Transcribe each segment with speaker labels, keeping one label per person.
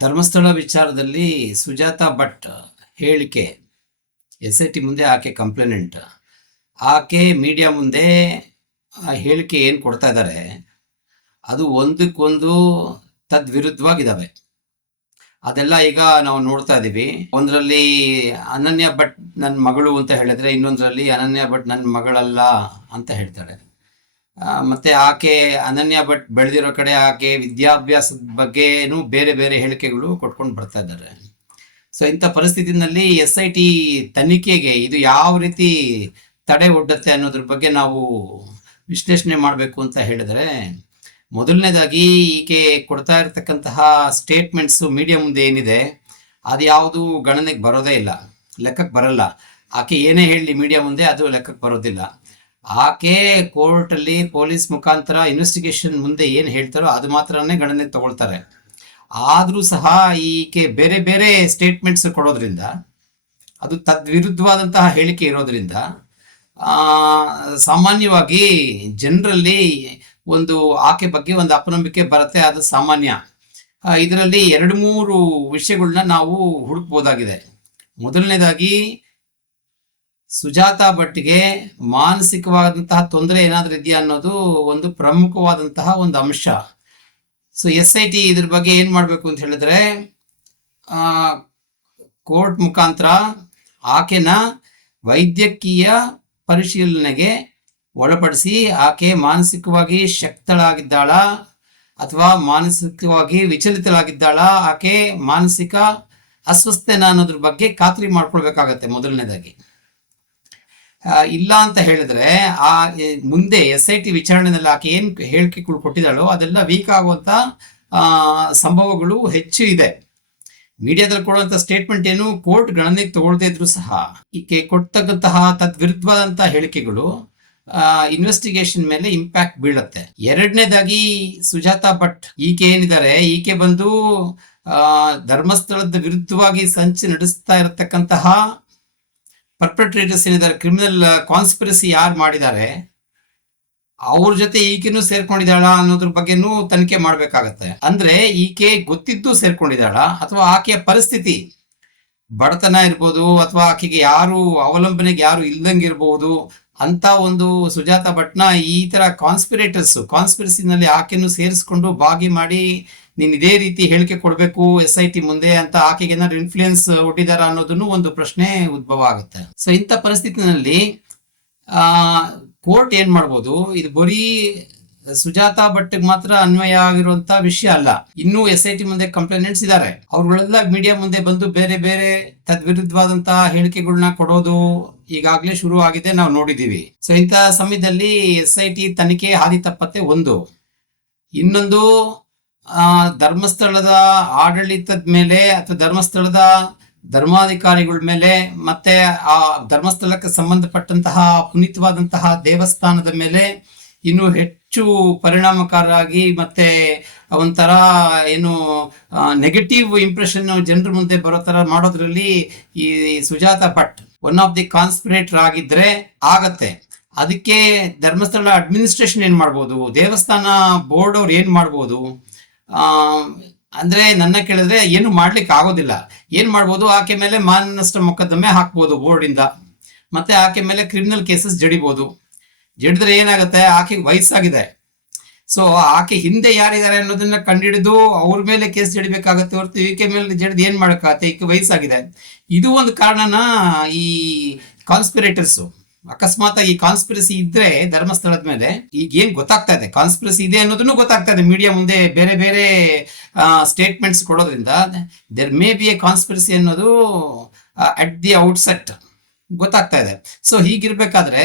Speaker 1: ಧರ್ಮಸ್ಥಳ ವಿಚಾರದಲ್ಲಿ ಸುಜಾತ ಭಟ್ ಹೇಳಿಕೆ S I T ಮುಂದೆ ಆಕೆ ಕಂಪ್ಲೇನೆಂಟ್. ಆಕೆ ಮೀಡಿಯಾ ಮುಂದೆ ಹೇಳಿಕೆ ಏನು ಕೊಡ್ತಾ ಇದ್ದಾರೆ, ಅದು ಒಂದಕ್ಕೊಂದು ತದ್ವಿರುದ್ಧವಾಗಿದ್ದಾವೆ. ಅದೆಲ್ಲ ಈಗ ನಾವು ನೋಡ್ತಾ ಇದ್ದೀವಿ. ಒಂದರಲ್ಲಿ ಅನನ್ಯ ಭಟ್ ನನ್ನ ಮಗಳು ಅಂತ ಹೇಳಿದ್ರೆ, ಇನ್ನೊಂದರಲ್ಲಿ ಅನನ್ಯ ಭಟ್ ನನ್ನ ಮಗಳಲ್ಲ ಅಂತ ಹೇಳ್ತಾಳೆ ಮತ್ತೆ ಆಕೆ ಅನನ್ಯ ಭಟ್ ಬೆಳೆದಿರೋ ಕಡೆ ಆಕೆ ವಿದ್ಯಾಭ್ಯಾಸದ ಬಗ್ಗೆನೂ ಬೇರೆ ಬೇರೆ ಹೇಳಿಕೆಗಳು ಕೊಟ್ಕೊಂಡು ಬರ್ತಾ ಇದ್ದಾರೆ. ಸೊ ಇಂಥ ಪರಿಸ್ಥಿತಿನಲ್ಲಿ ಎಸ್ ಐ ಟಿ ತನಿಖೆಗೆ ಇದು ಯಾವ ರೀತಿ ತಡೆ ಒಡ್ಡತ್ತೆ ಅನ್ನೋದ್ರ ಬಗ್ಗೆ ನಾವು ವಿಶ್ಲೇಷಣೆ ಮಾಡಬೇಕು ಅಂತ ಹೇಳಿದ್ರೆ, ಮೊದಲನೇದಾಗಿ ಈಕೆ ಕೊಡ್ತಾ ಇರತಕ್ಕಂತಹ ಸ್ಟೇಟ್ಮೆಂಟ್ಸು ಮೀಡಿಯಾ ಮುಂದೆ ಏನಿದೆ, ಅದು ಯಾವುದು ಗಣನೆಗೆ ಬರೋದೇ ಇಲ್ಲ ಲೆಕ್ಕಕ್ಕೆ ಬರಲ್ಲ. ಆಕೆ ಏನೇ ಹೇಳಲಿ ಮೀಡಿಯಾ ಮುಂದೆ ಅದು ಲೆಕ್ಕಕ್ಕೆ ಬರೋದಿಲ್ಲ. ಆಕೆ ಕೋರ್ಟಲ್ಲಿ ಪೊಲೀಸ್ ಮುಖಾಂತರ ಇನ್ವೆಸ್ಟಿಗೇಷನ್ ಮುಂದೆ ಏನು ಹೇಳ್ತಾರೋ ಅದು ಮಾತ್ರನೇ ಗಣನೆ ತಗೊಳ್ತಾರೆ. ಆದರೂ ಸಹ ಈಕೆ ಬೇರೆ ಬೇರೆ ಸ್ಟೇಟ್ಮೆಂಟ್ಸ್ ಕೊಡೋದ್ರಿಂದ, ಅದು ತದ್ವಿರುದ್ಧವಾದಂತಹ ಹೇಳಿಕೆ ಇರೋದ್ರಿಂದ ಸಾಮಾನ್ಯವಾಗಿ ಜನರಲ್ಲಿ ಒಂದು ಆಕೆ ಬಗ್ಗೆ ಒಂದು ಅಪನಂಬಿಕೆ ಬರುತ್ತೆ, ಅದು ಸಾಮಾನ್ಯ. ಇದರಲ್ಲಿ ಎರಡು ಮೂರು ವಿಷಯಗಳನ್ನ ನಾವು ಹುಡುಕ್ಬೋದಾಗಿದೆ. ಮೊದಲನೇದಾಗಿ ಸುಜಾತ ಭಟ್ಗೆ ಮಾನಸಿಕವಾದಂತಹ ತೊಂದರೆ ಏನಾದರೂ ಇದೆಯಾ ಅನ್ನೋದು ಒಂದು ಪ್ರಮುಖವಾದಂತಹ ಒಂದು ಅಂಶ. ಸೊ ಎಸ್ ಐ ಟಿ ಇದ್ರ ಬಗ್ಗೆ ಏನು ಮಾಡಬೇಕು ಅಂತ ಹೇಳಿದ್ರೆ ಕೋರ್ಟ್ ಮುಖಾಂತರ ಆಕೆನ ವೈದ್ಯಕೀಯ ಪರಿಶೀಲನೆಗೆ ಒಳಪಡಿಸಿ ಆಕೆ ಮಾನಸಿಕವಾಗಿ ಶಕ್ತಳಾಗಿದ್ದಾಳ ಅಥವಾ ಮಾನಸಿಕವಾಗಿ ವಿಚಲಿತಳಾಗಿದ್ದಾಳ, ಆಕೆ ಮಾನಸಿಕ ಅಸ್ವಸ್ಥೆನ ಅನ್ನೋದ್ರ ಬಗ್ಗೆ ಖಾತ್ರಿ ಮಾಡ್ಕೊಳ್ಬೇಕಾಗತ್ತೆ ಮೊದಲನೇದಾಗಿ. ಇಲ್ಲ ಅಂತ ಹೇಳಿದ್ರೆ ಆ ಮುಂದೆ ಎಸ್ ಐ ಟಿ ವಿಚಾರಣೆಯಲ್ಲಿ ಆಕೆ ಏನ್ ಹೇಳಿಕೆಗಳು ಕೊಟ್ಟಿದ್ದಾಳೋ ಅದೆಲ್ಲ ವೀಕ್ ಆಗುವಂತ ಆ, ಸಂಭವಗಳು ಹೆಚ್ಚು ಇದೆ. ಮೀಡಿಯಾದಲ್ಲಿ ಕೊಡುವಂತ ಸ್ಟೇಟ್ಮೆಂಟ್ ಏನು ಕೋರ್ಟ್ ಗಣನೆಗೆ ತಗೊಳ್ದೇ ಇದ್ರು ಸಹ ಈಕೆ ಕೊಡ್ತಕ್ಕಂತಹ ತದ್ವಿರುದ್ಧವಾದಂತಹ ಹೇಳಿಕೆಗಳು ಇನ್ವೆಸ್ಟಿಗೇಷನ್ ಮೇಲೆ ಇಂಪ್ಯಾಕ್ಟ್ ಬೀಳುತ್ತೆ. ಎರಡನೇದಾಗಿ ಸುಜಾತಾ ಭಟ್ ಈಕೆ ಏನಿದ್ದಾರೆ ಈಕೆ ಬಂದು ಆ, ಧರ್ಮಸ್ಥಳದ ವಿರುದ್ಧವಾಗಿ ಸಂಚು ನಡೆಸ್ತಾ ಇರತಕ್ಕಂತಹ ಪರ್ಪಟ್ರೇಟರ್ಸ್ ಏನಿದ್ದಾರೆ ಕ್ರಿಮಿನಲ್ ಕಾನ್ಸ್ಪಿರಸಿ ಯಾರು ಮಾಡಿದ್ದಾರೆ, ಅವ್ರ ಜೊತೆ ಈಕೆನೂ ಸೇರ್ಕೊಂಡಿದ್ದಾಳ ಅನ್ನೋದ್ರ ಬಗ್ಗೆನೂ ತನಿಖೆ ಮಾಡ್ಬೇಕಾಗತ್ತೆ. ಅಂದ್ರೆ ಈಕೆ ಗೊತ್ತಿದ್ದು ಸೇರ್ಕೊಂಡಿದ್ದಾಳ, ಅಥವಾ ಆಕೆಯ ಪರಿಸ್ಥಿತಿ ಬಡತನ ಇರ್ಬೋದು, ಅಥವಾ ಆಕೆಗೆ ಯಾರು ಅವಲಂಬನೆಗೆ ಯಾರು ಇಲ್ದಂಗೆ ಇರ್ಬೋದು ಅಂತ ಒಂದು ಸುಜಾತ ಭಟ್ನ ಈ ತರ ಕಾನ್ಸ್ಪಿರೇಟರ್ಸ್ ಕಾನ್ಸ್ಪಿರಸಿನಲ್ಲಿ ಆಕೆಯನ್ನು ಸೇರಿಸ್ಕೊಂಡು ಭಾಗಿ ಮಾಡಿ ನೀನ್ ಇದೇ ರೀತಿ ಹೇಳಿಕೆ ಕೊಡಬೇಕು ಎಸ್ ಐ ಟಿ ಮುಂದೆ ಅಂತ ಆಕೆಗೆ ಏನಾದ್ರು ಇನ್ಫ್ಲೂಯೆನ್ಸ್ ಒಡ್ಡಿದಾರ ಅನ್ನೋದನ್ನು ಒಂದು ಪ್ರಶ್ನೆ ಉದ್ಭವ ಆಗುತ್ತೆ. ಸೊ ಇಂಥ ಪರಿಸ್ಥಿತಿನಲ್ಲಿ, ಆ ಕೋರ್ಟ್ ಏನ್ ಮಾಡ್ಬೋದು? ಇದು ಬರೀ ಸುಜಾತ ಭಟ್ಗೆ ಮಾತ್ರ ಅನ್ವಯ ಆಗಿರುವಂತ ವಿಷಯ ಅಲ್ಲ. ಇನ್ನೂ ಎಸ್ ಐ ಟಿ ಮುಂದೆ ಕಂಪ್ಲೇನೆಂಟ್ಸ್ ಇದ್ದಾರೆ ಅವ್ರುಗಳೆಲ್ಲ ಮೀಡಿಯಾ ಮುಂದೆ ಬಂದು ಬೇರೆ ಬೇರೆ ತದ್ವಿರುದ್ಧವಾದಂತಹ ಹೇಳಿಕೆಗಳನ್ನ ಕೊಡೋದು ಈಗಾಗಲೇ ಶುರು ಆಗಿದೆ ನಾವು ನೋಡಿದೀವಿ ಸೊ ಇಂತಹ ಸಮಯದಲ್ಲಿ ಎಸ್ ಐ ಟಿ ತನಿಖೆ ಹಾದಿ ತಪ್ಪತ್ತೆ ಒಂದು. ಇನ್ನೊಂದು ಧರ್ಮಸ್ಥಳದ ಆಡಳಿತದ ಮೇಲೆ ಅಥವಾ ಧರ್ಮಸ್ಥಳದ ಧರ್ಮಾಧಿಕಾರಿಗಳ ಮೇಲೆ ಮತ್ತೆ ಆ ಧರ್ಮಸ್ಥಳಕ್ಕೆ ಸಂಬಂಧಪಟ್ಟಂತಹ ಪುನೀತವಾದಂತಹ ದೇವಸ್ಥಾನದ ಮೇಲೆ ಇನ್ನು ಹೆಚ್ಚು ಪರಿಣಾಮಕಾರಿಯಾಗಿ ಮತ್ತೆ ಒಂಥರ ಏನು ನೆಗೆಟಿವ್ ಇಂಪ್ರೆಷನ್ ಜನರ ಮುಂದೆ ಬರೋ ತರ ಮಾಡೋದ್ರಲ್ಲಿ ಈ Sujata Bhat one of the conspirator ಆಗಿದ್ರೆ ಆಗತ್ತೆ. ಅದಕ್ಕೆ ಧರ್ಮಸ್ಥಳ ಅಡ್ಮಿನಿಸ್ಟ್ರೇಷನ್ ಏನ್ ಮಾಡ್ಬೋದು? ದೇವಸ್ಥಾನ ಬೋರ್ಡ್ ಅವ್ರು ಏನ್ ಮಾಡ್ಬೋದು? ಅಂದ್ರೆ ನನ್ನ ಕೇಳಿದ್ರೆ ಏನು ಮಾಡ್ಲಿಕ್ಕೆ ಆಗೋದಿಲ್ಲ ಏನ್ ಮಾಡ್ಬೋದು? ಆಕೆ ಮೇಲೆ ಮಾನನಷ್ಟ ಮೊಕದ್ದಮೆ ಹಾಕ್ಬೋದು ಇಂದ ಮತ್ತೆ ಆಕೆ ಮೇಲೆ ಕ್ರಿಮಿನಲ್ ಕೇಸಸ್ ಜಡಿಬಹುದು ಜಡಿದ್ರೆ ಏನಾಗುತ್ತೆ? ಆಕೆಗೆ ವಯಸ್ಸಾಗಿದೆ. ಸೊ ಆಕೆ ಹಿಂದೆ ಯಾರಿದ್ದಾರೆ ಅನ್ನೋದನ್ನ ಕಂಡಿಡಿದು ಅವ್ರ ಮೇಲೆ ಕೇಸ್ ಜಡಿಬೇಕಾಗತ್ತೆ ಹೊರತು ಈಕೆ ಮೇಲೆ ಜಡಿದು ಏನ್ ಮಾಡಕ್ಕಾಗತ್ತೆ? ಈಕೆ ವಯಸ್ಸಾಗಿದೆ. ಇದು ಒಂದು ಕಾರಣನ ಈ ಕಾನ್ಸ್ಪಿರೇಟರ್ಸ್ ಅಕಸ್ಮಾತ್ ಈ ಕಾನ್ಸ್ಪಿರಸಿ ಇದ್ರೆ ಧರ್ಮಸ್ಥಳದ ಮೇಲೆ ಈಗ ಏನ್ ಗೊತ್ತಾಗ್ತಾ ಇದೆ? ಕಾನ್ಸ್ಪಿರಸಿ ಇದೆ ಅನ್ನೋದನ್ನು ಗೊತ್ತಾಗ್ತಾ ಇದೆ. ಮೀಡಿಯಾ ಮುಂದೆ ಬೇರೆ ಬೇರೆ ಸ್ಟೇಟ್ಮೆಂಟ್ಸ್ ಕೊಡೋದ್ರಿಂದ there may be a conspiracy ಅನ್ನೋದು ಅಟ್ ದಿ ಔಟ್ಸೆಟ್ ಗೊತ್ತಾಗ್ತಾ ಇದೆ. ಸೊ ಹೀಗಿರ್ಬೇಕಾದ್ರೆ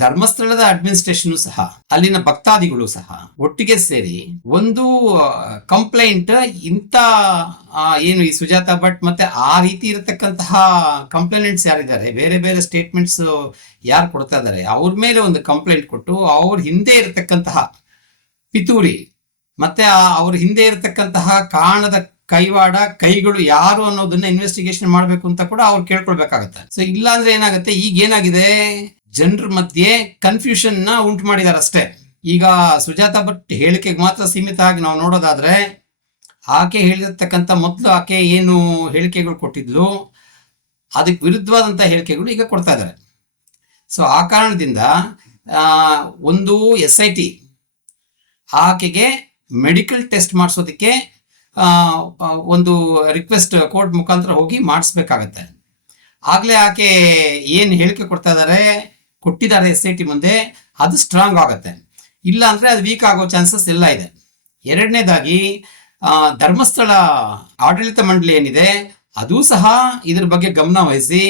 Speaker 1: ಧರ್ಮಸ್ಥಳದ ಅಡ್ಮಿನಿಸ್ಟ್ರೇಷನ್ ಸಹ, ಅಲ್ಲಿನ ಭಕ್ತಾದಿಗಳು ಸಹ ಒಟ್ಟಿಗೆ ಸೇರಿ ಒಂದು ಕಂಪ್ಲೇಂಟ್ ಇಂಥ ಏನು ಈ ಸುಜಾತ ಭಟ್ ಮತ್ತೆ ಆ ರೀತಿ ಇರತಕ್ಕಂತಹ ಕಂಪ್ಲೇಂಟ್ಸ್ ಯಾರಿದ್ದಾರೆ? ಬೇರೆ ಬೇರೆ ಸ್ಟೇಟ್ಮೆಂಟ್ಸ್ ಯಾರು ಕೊಡ್ತಾ ಇದ್ದಾರೆ? ಅವ್ರ ಮೇಲೆ ಒಂದು ಕಂಪ್ಲೇಂಟ್ ಕೊಟ್ಟು ಅವ್ರ ಹಿಂದೆ ಇರತಕ್ಕಂತಹ ಪಿತೂರಿ ಮತ್ತೆ ಅವ್ರ ಹಿಂದೆ ಇರತಕ್ಕಂತಹ ಕಾಣದ ಕೈವಾಡ ಕೈಗಳು ಯಾರು ಅನ್ನೋದನ್ನ ಇನ್ವೆಸ್ಟಿಗೇಷನ್ ಮಾಡ್ಬೇಕು ಅಂತ ಕೂಡ ಅವ್ರು ಕೇಳ್ಕೊಳ್ಬೇಕಾಗತ್ತೆ. ಸೊ ಇಲ್ಲಾಂದ್ರೆ ಏನಾಗುತ್ತೆ? ಈಗ ಏನಾಗಿದೆ? ಜನರ ಮಧ್ಯೆ ಕನ್ಫ್ಯೂಷನ್ನ ಉಂಟು ಮಾಡಿದ್ದಾರೆ ಅಷ್ಟೇ ಈಗ ಸುಜಾತ ಭಟ್ ಹೇಳಿಕೆಗೆ ಮಾತ್ರ ಸೀಮಿತ ಆಗಿ ನಾವು ನೋಡೋದಾದ್ರೆ, ಆಕೆ ಹೇಳಿರ್ತಕ್ಕಂಥ ಮೊದಲು ಆಕೆ ಏನು ಹೇಳಿಕೆಗಳು ಕೊಟ್ಟಿದ್ಲು, ಅದಕ್ಕೆ ವಿರುದ್ಧವಾದಂಥ ಹೇಳಿಕೆಗಳು ಈಗ ಕೊಡ್ತಾ ಇದ್ದಾರೆ. ಸೊ ಆ ಕಾರಣದಿಂದ ಒಂದು ಎಸ್ ಐ ಟಿ ಆಕೆಗೆ ಮೆಡಿಕಲ್ ಟೆಸ್ಟ್ ಮಾಡಿಸೋದಕ್ಕೆ ಒಂದು ರಿಕ್ವೆಸ್ಟ್ ಕೋರ್ಟ್ ಮುಖಾಂತರ ಹೋಗಿ ಮಾಡಿಸ್ಬೇಕಾಗತ್ತೆ. ಆಗಲೇ ಆಕೆ ಏನು ಹೇಳಿಕೆ ಕೊಡ್ತಾ ಇದ್ದಾರೆ ಕೊಟ್ಟಿದ್ದಾರೆ ಎಸ್ ಐ ಟಿ ಮುಂದೆ, ಅದು ಸ್ಟ್ರಾಂಗ್ ಆಗುತ್ತೆ. ಇಲ್ಲ ಅಂದ್ರೆ ಅದು ವೀಕ್ ಆಗೋ ಚಾನ್ಸಸ್ ಎಲ್ಲ ಇದೆ. ಎರಡನೇದಾಗಿ ಧರ್ಮಸ್ಥಳ ಆಡಳಿತ ಮಂಡಳಿ ಏನಿದೆ, ಅದು ಸಹ ಇದ್ರ ಬಗ್ಗೆ ಗಮನ ವಹಿಸಿ,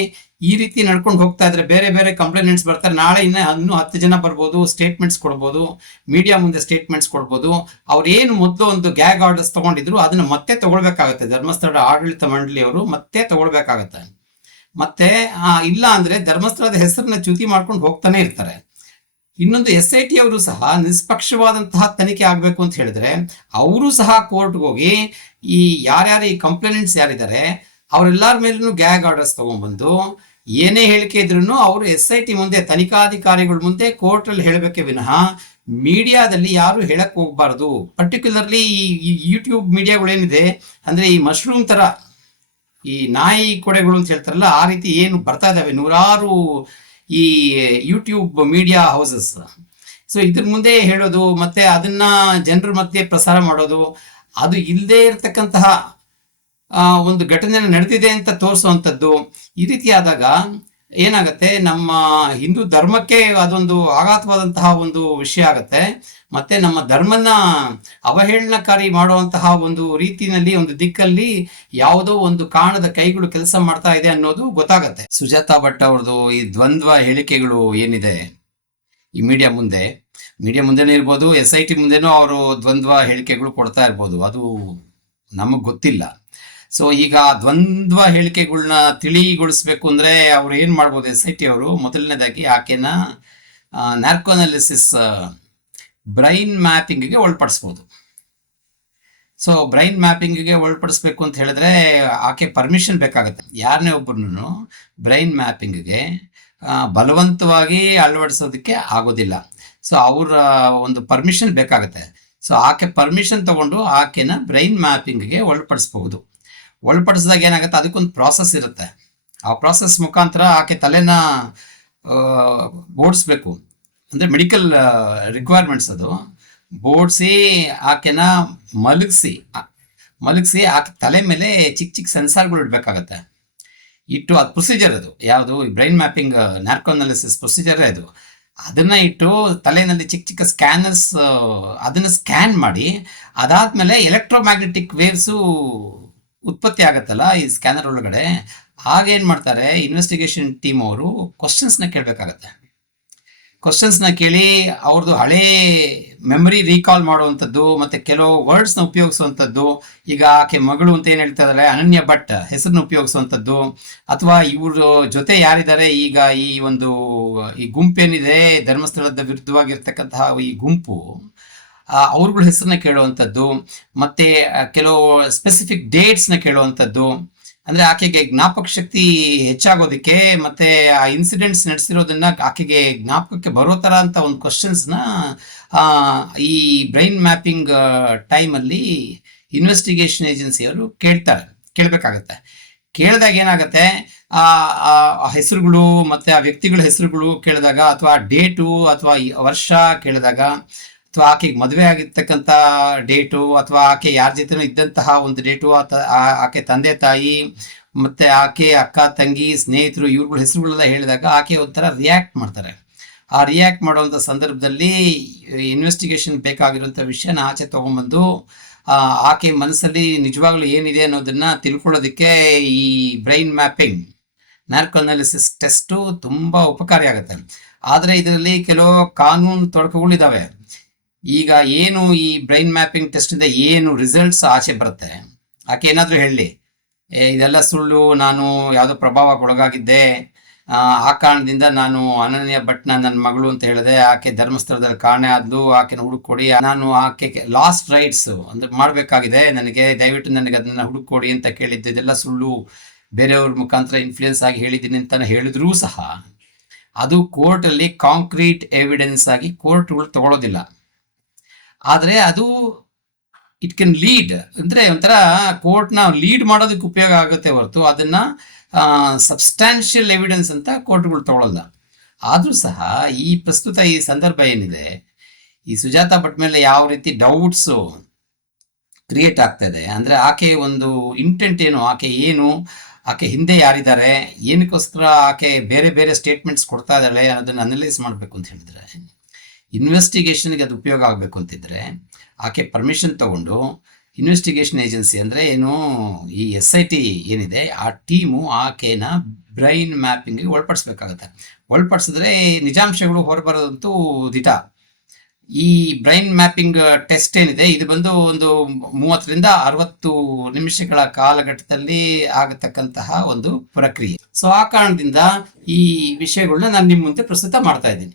Speaker 1: ಈ ರೀತಿ ನಡ್ಕೊಂಡು ಹೋಗ್ತಾ ಇದ್ರೆ ಬೇರೆ ಬೇರೆ ಕಂಪ್ಲೇಂಟ್ಸ್ ಬರ್ತಾರೆ. ನಾಳೆ ಇನ್ನ ಇನ್ನೂ ಹತ್ತು ಜನ ಬರ್ಬೋದು ಸ್ಟೇಟ್ಮೆಂಟ್ಸ್ ಕೊಡ್ಬೋದು ಮೀಡಿಯಾ ಮುಂದೆ ಸ್ಟೇಟ್ಮೆಂಟ್ಸ್ ಕೊಡ್ಬೋದು. ಅವ್ರು ಏನು ಮೊದಲು ಒಂದು ಗ್ಯಾಗ್ ಆರ್ಡರ್ಸ್ ತಗೊಂಡಿದ್ರು, ಅದನ್ನ ಮತ್ತೆ ತಗೊಳ್ಬೇಕಾಗತ್ತೆ. ಧರ್ಮಸ್ಥಳ ಆಡಳಿತ ಮಂಡಳಿಯವರು ಮತ್ತೆ ತಗೊಳ್ಬೇಕಾಗತ್ತೆ. ಮತ್ತೆ ಇಲ್ಲ ಅಂದ್ರೆ ಧರ್ಮಸ್ಥಳದ ಹೆಸರನ್ನ ಚ್ಯುತಿ ಮಾಡ್ಕೊಂಡು ಹೋಗ್ತಾನೆ ಇರ್ತಾರೆ. ಇನ್ನೊಂದು ಎಸ್ ಐ ಟಿ ಅವರು ಸಹ ನಿಷ್ಪಕ್ಷವಾದಂತಹ ತನಿಖೆ ಆಗಬೇಕು ಅಂತ ಹೇಳಿದ್ರೆ, ಅವರು ಸಹ ಕೋರ್ಟ್ಗೆ ಹೋಗಿ ಈ ಯಾರ್ಯಾರು ಈ ಕಂಪ್ಲೇಂಟ್ಸ್ ಯಾರಿದ್ದಾರೆ, ಅವರೆಲ್ಲರ ಮೇಲೂ ಗ್ಯಾಗ್ ಆರ್ಡರ್ಸ್ ತಗೊಂಡ್ಬಂದು ಏನೇ ಹೇಳಿಕೆ ಇದ್ರೂ ಅವರು ಎಸ್ ಐ ಟಿ ಮುಂದೆ, ತನಿಖಾಧಿಕಾರಿಗಳ ಮುಂದೆ ಕೋರ್ಟಲ್ಲಿ ಹೇಳಬೇಕೆ ವಿನಃ ಮೀಡಿಯಾದಲ್ಲಿ ಯಾರು ಹೇಳಕ್ ಹೋಗ್ಬಾರ್ದು. ಪರ್ಟಿಕ್ಯುಲರ್ಲಿ ಈ ಯೂಟ್ಯೂಬ್ ಮೀಡಿಯಾಗಳು ಏನಿದೆ ಅಂದ್ರೆ ಈ ಮಶ್ರೂಮ್ ತರ ಈ ನಾಯಿ ಕೊಡೆಗಳು ಅಂತ ಹೇಳ್ತಾರಲ್ಲ, ಆ ರೀತಿ ಏನು ಬರ್ತಾ ಇದ್ದಾವೆ ನೂರಾರು ಈ ಯೂಟ್ಯೂಬ್ ಮೀಡಿಯಾ ಹೌಸಸ್ ಸೊ ಇದ್ರ ಮುಂದೆ ಹೇಳೋದು, ಮತ್ತೆ ಅದನ್ನ ಜನರ ಮಧ್ಯೆ ಪ್ರಸಾರ ಮಾಡೋದು, ಅದು ಇಲ್ಲದೆ ಇರತಕ್ಕಂತಹ ಒಂದು ಘಟನೆ ನಡೆದಿದೆ ಅಂತ ತೋರಿಸುವಂಥದ್ದು ಈ ರೀತಿಯಾದಾಗ ಏನಾಗತ್ತೆ? ನಮ್ಮ ಹಿಂದೂ ಧರ್ಮಕ್ಕೆ ಅದೊಂದು ಆಘಾತವಾದಂತಹ ಒಂದು ವಿಷಯ ಆಗತ್ತೆ. ಮತ್ತೆ ನಮ್ಮ ಧರ್ಮನ ಅವಹೇಳನಕಾರಿ ಮಾಡುವಂತಹ ಒಂದು ರೀತಿಯಲ್ಲಿ, ಒಂದು ದಿಕ್ಕಲ್ಲಿ ಯಾವುದೋ ಒಂದು ಕಾರಣದ ಕೈಗಳು ಕೆಲಸ ಮಾಡ್ತಾ ಇದೆ ಅನ್ನೋದು ಗೊತ್ತಾಗತ್ತೆ. ಸುಜಾತಾ ಭಟ್ ಅವ್ರದ್ದು ಈ ದ್ವಂದ್ವ ಹೇಳಿಕೆಗಳು ಏನಿದೆ? ಈ ಮೀಡಿಯಾ ಮುಂದೆ. ಮೀಡಿಯಾ ಮುಂದೆನೂ ಇರ್ಬೋದು, ಎಸ್ ಐ ಟಿ ಮುಂದೆನೂ ಅವರು ದ್ವಂದ್ವ ಹೇಳಿಕೆಗಳು ಕೊಡ್ತಾ ಇರ್ಬೋದು. ಅದು ನಮಗೆ ಗೊತ್ತಿಲ್ಲ. ಸೊ ಈಗ ದ್ವಂದ್ವ ಹೇಳಿಕೆಗಳನ್ನ ತಿಳಿಗೊಳಿಸ್ಬೇಕು ಅಂದ್ರೆ ಅವ್ರು ಏನು ಮಾಡ್ಬೋದು ಎಸ್ ಐ ಟಿ ಅವರು? ಮೊದಲನೇದಾಗಿ ಆಕೆನ ನ್ಯಾರ್ಕೋನಾಲಿಸಿಸ್ ಬ್ರೈನ್ ಮ್ಯಾಪಿಂಗ್ಗೆ ಒಳಪಡಿಸ್ಬೋದು. ಸೊ ಬ್ರೈನ್ ಮ್ಯಾಪಿಂಗ್ಗೆ ಒಳಪಡಿಸ್ಬೇಕು ಅಂತ ಹೇಳಿದ್ರೆ ಆಕೆ ಪರ್ಮಿಷನ್ ಬೇಕಾಗುತ್ತೆ. ಯಾರನ್ನೇ ಒಬ್ಬರನ್ನು ಬ್ರೈನ್ ಮ್ಯಾಪಿಂಗ್ಗೆ ಬಲವಂತವಾಗಿ ಅಳವಡಿಸೋದಕ್ಕೆ ಆಗೋದಿಲ್ಲ. ಸೊ ಅವರ ಒಂದು ಪರ್ಮಿಷನ್ ಬೇಕಾಗುತ್ತೆ. ಸೊ ಆಕೆ ಪರ್ಮಿಷನ್ ತಗೊಂಡು ಆಕೆನ ಬ್ರೈನ್ ಮ್ಯಾಪಿಂಗ್ಗೆ ಒಳಪಡಿಸ್ಬಹುದು. ಒಳಪಡಿಸಿದಾಗ ಏನಾಗುತ್ತೆ? ಅದಕ್ಕೊಂದು ಪ್ರಾಸೆಸ್ ಇರುತ್ತೆ. ಆ ಪ್ರಾಸೆಸ್ ಮುಖಾಂತರ ಆಕೆ ತಲೆನ ಬೋಡಿಸ್ಬೇಕು ಅಂದರೆ ಮೆಡಿಕಲ್ ರಿಕ್ವೈರ್ಮೆಂಟ್ಸ್ ಅದು. ಬೋಡಿಸಿ ಆಕೆನ ಮಲಗಿಸಿ ಮಲಗಿಸಿ ಆಕೆ ತಲೆ ಮೇಲೆ ಚಿಕ್ಕ ಚಿಕ್ಕ ಸೆನ್ಸಾರ್ಗಳು ಇಡಬೇಕಾಗತ್ತೆ. ಇಟ್ಟು ಅದು ಪ್ರೊಸೀಜರ್ ಅದು. ಯಾವುದು? ಬ್ರೈನ್ ಮ್ಯಾಪಿಂಗ್ ನ್ಯಾರ್ಕೋನಾಲಿಸಿಸ್ ಪ್ರೊಸೀಜರೇ ಅದು. ಅದನ್ನು ಇಟ್ಟು ತಲೆಯಲ್ಲಿ ಚಿಕ್ಕ ಚಿಕ್ಕ ಸ್ಕ್ಯಾನರ್ಸ್ ಅದನ್ನು ಸ್ಕ್ಯಾನ್ ಮಾಡಿ, ಅದಾದಮೇಲೆ ಎಲೆಕ್ಟ್ರೋಮ್ಯಾಗ್ನೆಟಿಕ್ ವೇವ್ಸು ಉತ್ಪತ್ತಿ ಆಗತ್ತಲ್ಲ ಈ ಸ್ಕ್ಯಾನರ್ ಒಳಗಡೆ, ಆಗ ಏನು ಮಾಡ್ತಾರೆ ಇನ್ವೆಸ್ಟಿಗೇಷನ್ ಟೀಮ್ ಅವರು ಕ್ವಶನ್ಸ್ನ ಕೇಳಬೇಕಾಗತ್ತೆ. ಕ್ವಶನ್ಸ್ನ ಕೇಳಿ ಅವ್ರದ್ದು ಹಳೇ ಮೆಮರಿ ರೀಕಾಲ್ ಮಾಡುವಂಥದ್ದು, ಮತ್ತೆ ಕೆಲವು ವರ್ಡ್ಸ್ನ ಉಪಯೋಗಿಸುವಂಥದ್ದು, ಈಗ ಆಕೆ ಮಗಳು ಅಂತ ಏನು ಹೇಳ್ತಾ ಇದ್ದಾರೆ ಅನನ್ಯ ಭಟ್ ಹೆಸರನ್ನ ಉಪಯೋಗಿಸುವಂಥದ್ದು, ಅಥವಾ ಇವ್ರ ಜೊತೆ ಯಾರಿದ್ದಾರೆ, ಈಗ ಈ ಒಂದು ಈ ಗುಂಪೇನಿದೆ, ಧರ್ಮಸ್ಥಳದ ವಿರುದ್ಧವಾಗಿರ್ತಕ್ಕಂತಹ ಈ ಗುಂಪು ಅವ್ರಗಳ ಹೆಸರನ್ನ ಕೇಳುವಂಥದ್ದು, ಮತ್ತೆ ಕೆಲವು ಸ್ಪೆಸಿಫಿಕ್ ಡೇಟ್ಸ್ನ ಕೇಳುವಂಥದ್ದು, ಅಂದ್ರೆ ಆಕೆಗೆ ಜ್ಞಾಪಕ ಶಕ್ತಿ ಹೆಚ್ಚಾಗೋದಕ್ಕೆ, ಮತ್ತೆ ಆ ಇನ್ಸಿಡೆಂಟ್ಸ್ ನಡೆಸಿರೋದನ್ನ ಆಕೆಗೆ ಜ್ಞಾಪಕಕ್ಕೆ ಬರೋ ತರ ಅಂತ ಒಂದು ಕ್ವಶನ್ಸ್ನ ಈ ಬ್ರೈನ್ ಮ್ಯಾಪಿಂಗ್ ಟೈಮಲ್ಲಿ ಇನ್ವೆಸ್ಟಿಗೇಷನ್ ಏಜೆನ್ಸಿಯವರು ಕೇಳ್ತಾರೆ, ಕೇಳಬೇಕಾಗತ್ತೆ. ಕೇಳಿದಾಗ ಏನಾಗುತ್ತೆ, ಆ ಹೆಸರುಗಳು ಮತ್ತೆ ಆ ವ್ಯಕ್ತಿಗಳ ಹೆಸರುಗಳು ಕೇಳಿದಾಗ, ಅಥವಾ ಡೇಟು ಅಥವಾ ವರ್ಷ ಕೇಳಿದಾಗ ಅಥವಾ ಆಕೆಗೆ ಮದುವೆ ಆಗಿರ್ತಕ್ಕಂಥ ಡೇಟು ಅಥವಾ ಆಕೆ ಯಾರ ಜೊತೆನೂ ಇದ್ದಂತಹ ಒಂದು ಡೇಟು ಆಕೆ ತಂದೆ ತಾಯಿ ಮತ್ತೆ ಆಕೆ ಅಕ್ಕ ತಂಗಿ ಸ್ನೇಹಿತರು ಇವ್ರುಗಳ ಹೆಸರುಗಳೆಲ್ಲ ಹೇಳಿದಾಗ ಆಕೆ ಒಂಥರ ರಿಯಾಕ್ಟ್ ಮಾಡ್ತಾರೆ. ಆ ರಿಯಾಕ್ಟ್ ಮಾಡುವಂಥ ಸಂದರ್ಭದಲ್ಲಿ ಇನ್ವೆಸ್ಟಿಗೇಷನ್ ಬೇಕಾಗಿರುವಂಥ ವಿಷಯನ ಆಚೆ ತೊಗೊಂಬಂದು ಆಕೆ ಮನಸ್ಸಲ್ಲಿ ನಿಜವಾಗ್ಲೂ ಏನಿದೆ ಅನ್ನೋದನ್ನ ತಿಳ್ಕೊಳ್ಳೋದಕ್ಕೆ ಈ ಬ್ರೈನ್ ಮ್ಯಾಪಿಂಗ್ ನಾರ್ಕೊನಾಲಿಸಿಸ್ ಟೆಸ್ಟು ತುಂಬ ಉಪಕಾರಿ ಆಗುತ್ತೆ. ಆದರೆ ಇದರಲ್ಲಿ ಕೆಲವು ಕಾನೂನು ತೊಡಕುಗಳಿದ್ದಾವೆ ಈಗ ಏನು ಈ ಬ್ರೈನ್ ಮ್ಯಾಪಿಂಗ್ ಟೆಸ್ಟಿಂದ ಏನು ರಿಸಲ್ಟ್ಸ್ ಆಚೆ ಬರುತ್ತೆ? ಆಕೆ ಏನಾದರೂ ಹೇಳಲಿ ಇದೆಲ್ಲ ಸುಳ್ಳು ನಾನು ಯಾವುದೋ ಪ್ರಭಾವಕ್ಕೆ ಒಳಗಾಗಿದ್ದೆ. ಆ, ಆ ಕಾರಣದಿಂದ ನಾನು ಅನನ್ಯ ಭಟ್ನ ನನ್ನ ಮಗಳು ಅಂತ ಹೇಳಿದೆ. ಆಕೆ ಧರ್ಮಸ್ಥಳದಲ್ಲಿ ಕಾಣೆ ಆದ್ಲು ಆಕೆನ ಹುಡುಕೊಡಿ ನಾನು ಆಕೆ ಲಾಸ್ಟ್ ರೈಟ್ಸ್ ಅಂದ್ರೆ ಮಾಡಬೇಕಾಗಿದೆ. ನನಗೆ ದಯವಿಟ್ಟು ನನಗೆ ಅದನ್ನ ಹುಡುಕೊಡಿ ಅಂತ ಕೇಳಿದ್ದು. ಇದೆಲ್ಲ ಸುಳ್ಳು. ಬೇರೆಯವ್ರ ಮುಖಾಂತರ ಇನ್ಫ್ಲೂಯೆನ್ಸ್ ಆಗಿ ಹೇಳಿದ್ದೀನಿ ಅಂತ ಹೇಳಿದ್ರೂ ಸಹ ಅದು ಕೋರ್ಟಲ್ಲಿ ಕಾಂಕ್ರೀಟ್ ಎವಿಡೆನ್ಸ್ ಆಗಿ ಕೋರ್ಟ್ಗಳು ತಗೊಳ್ಳೋದಿಲ್ಲ ಆದರೆ ಅದು ಇಟ್ ಕೆನ್ ಲೀಡ್ ಅಂದ್ರೆ ಒಂಥರ ಕೋರ್ಟ್ನ ಲೀಡ್ ಮಾಡೋದಕ್ಕೆ ಉಪಯೋಗ ಆಗುತ್ತೆ ಹೊರತು ಅದನ್ನ ಸಬ್ಸ್ಟ್ಯಾನ್ಷಿಯಲ್ ಎವಿಡೆನ್ಸ್ ಅಂತ ಕೋರ್ಟ್ಗಳು ತಗೊಳ್ಳಲ್ಲ ಆದರೂ ಸಹ ಈ ಪ್ರಸ್ತುತ ಈ ಸಂದರ್ಭ ಏನಿದೆ, ಈ ಸುಜಾತ ಭಟ್ ಮೇಲೆ ಯಾವ ರೀತಿ ಡೌಟ್ಸು ಕ್ರಿಯೇಟ್ ಆಗ್ತಾ ಇದೆ, ಅಂದ್ರೆ ಆಕೆ ಒಂದು ಇಂಟೆಂಟ್ ಏನು, ಆಕೆ ಏನು, ಆಕೆ ಹಿಂದೆ ಯಾರಿದ್ದಾರೆ, ಏನಕ್ಕೋಸ್ಕರ ಆಕೆ ಬೇರೆ ಬೇರೆ ಸ್ಟೇಟ್ಮೆಂಟ್ಸ್ ಕೊಡ್ತಾ ಇದ್ದಾಳೆ ಅನ್ನೋದನ್ನ ಅನಲೈಸ್ ಮಾಡಬೇಕು ಅಂತ ಹೇಳಿದ್ರೆ ಇನ್ವೆಸ್ಟಿಗೇಷನ್ಗೆ ಅದು ಉಪಯೋಗ ಆಗಬೇಕು ಅಂತಿದ್ರೆ, ಆಕೆ ಪರ್ಮಿಷನ್ ತಗೊಂಡು ಇನ್ವೆಸ್ಟಿಗೇಷನ್ ಏಜೆನ್ಸಿ ಅಂದರೆ ಏನು, ಈ ಎಸ್ ಐ ಟಿ ಏನಿದೆ, ಆ ಟೀಮು ಆಕೆನ ಬ್ರೈನ್ ಮ್ಯಾಪಿಂಗ್ಗೆ ಒಳಪಡಿಸ್ಬೇಕಾಗತ್ತೆ. ಒಳಪಡಿಸಿದ್ರೆ ನಿಜಾಂಶಗಳು ಹೊರಬರೋದಂತೂ ದಿಟ. ಈ ಬ್ರೈನ್ ಮ್ಯಾಪಿಂಗ್ ಟೆಸ್ಟ್ ಏನಿದೆ, ಇದು ಬಂದು ಒಂದು ಮೂವತ್ತರಿಂದ ಅರವತ್ತು ನಿಮಿಷಗಳ ಕಾಲಘಟ್ಟದಲ್ಲಿ ಆಗತಕ್ಕಂತಹ ಒಂದು ಪ್ರಕ್ರಿಯೆ. ಸೊ ಆ ಕಾರಣದಿಂದ ಈ ವಿಷಯಗಳನ್ನ ನಾನು ನಿಮ್ಮ ಮುಂದೆ ಪ್ರಸ್ತುತ ಮಾಡ್ತಾ ಇದ್ದೀನಿ.